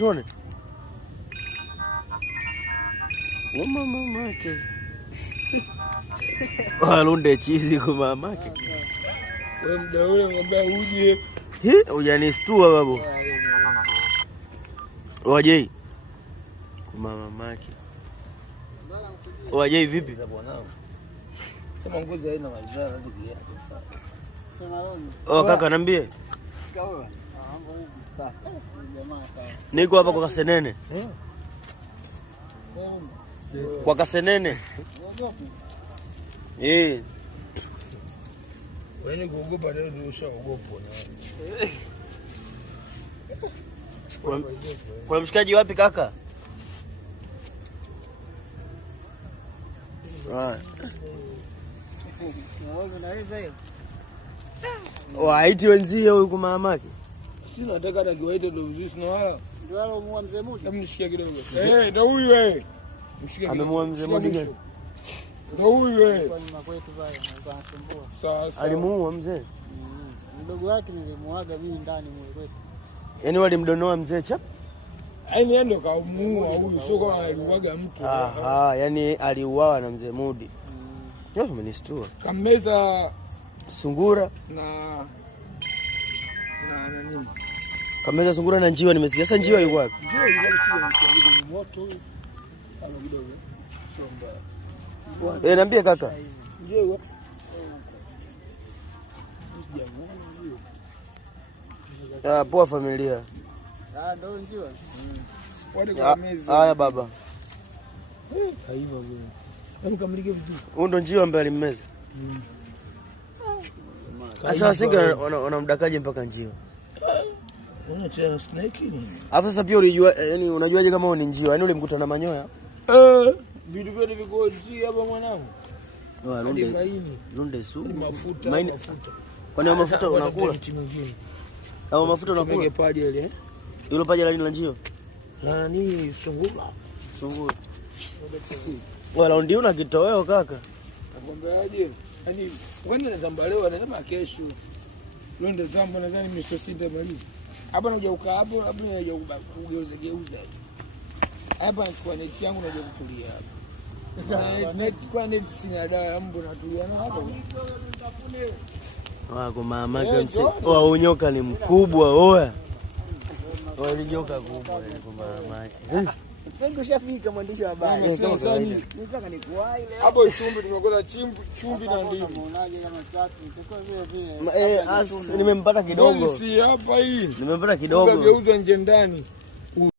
Tuone. Mamake. Walunde chizi kwa mamake. Wewe mda ule ngombe uje. Hujanistua babu. Wajei. Kwa mamake. Wajei vipi? Kama ngozi haina madhara hadi kiasi sasa. Oh kaka niambie. Niko hapa kwa Kasenene. Kwa Kasenene. Wewe ni kuogopa leo ndio ushaogopa na. Kwa mshikaji wapi kaka? Waiti wenzie huyu kwa mamake. Sina nataka hata kiwaite ndio uzisi na wala. Ndio wale muua mzee Mudi. Hebu nishikie kidogo. Ndio huyu wewe. Mshike. Amemuua mzee Mudi gani? Ndio huyu wewe. Kwa nyuma kwetu pale anasumbua. Sasa. Alimuua mzee. Mdogo wake nilimuaga mimi ndani mwe kwetu. Yaani walimdonoa mzee chap? Yaani ndio kamuua huyu, sio kama aliuaga mtu. Aha, yaani aliuawa na mzee Mudi. Ndio umenistua. Kameza sungura na nini? Kameza sungura na njiwa nimesikia. Sasa njiwa yuko wapi? Njiwa yuko ni moto. Kama kidogo. Sio niambie kaka. Njiwa yuko. Poa familia. Ndio njiwa. Wale kameza. Haya baba. Haiva wewe. Hebu kamilike vizuri. Huyo ndo njiwa ambaye alimmeza. Sasa wasinga wanamdakaje mpaka njiwa? Unacha snake ni. Hapo sasa pia ulijua, yani unajuaje kama ni njiwa? Yaani ulimkuta na manyoya? Vitu vyote viko njiwa hapa mwanangu. Runde sumu. Mafuta. Kwani mafuta unakula? Au mafuta unakula? Tumege paja ile. Hilo paja la nini la njiwa? Nani sungura. Sungura. Wala ndio una kitoweo kaka. Nakwambiaje? Yaani wewe unazamba leo na kama kesho. Leo ndio zamba nadhani msosita mali. Hapa nakuja ukaa hapo, hapo nakuja kugeuza. Hapa kwa net yangu nakuja kutulia hapa. Net kwa net sina dawa ya mbo natulia na hapa. Kwa mamake mse. Unyoka ni mkubwa oya. Nyoka kubwa kwa mamake. Sasa ushafika mwandishi wa habari. Nataka nikuwahi leo. Hapo chumvi tumekola chumvi na ndimu. Unaonaje kama tatu? Tukao vile vile. Nimempata kidogo. Si hapa hii. Nimempata kidogo. Ugeuza nje ndani.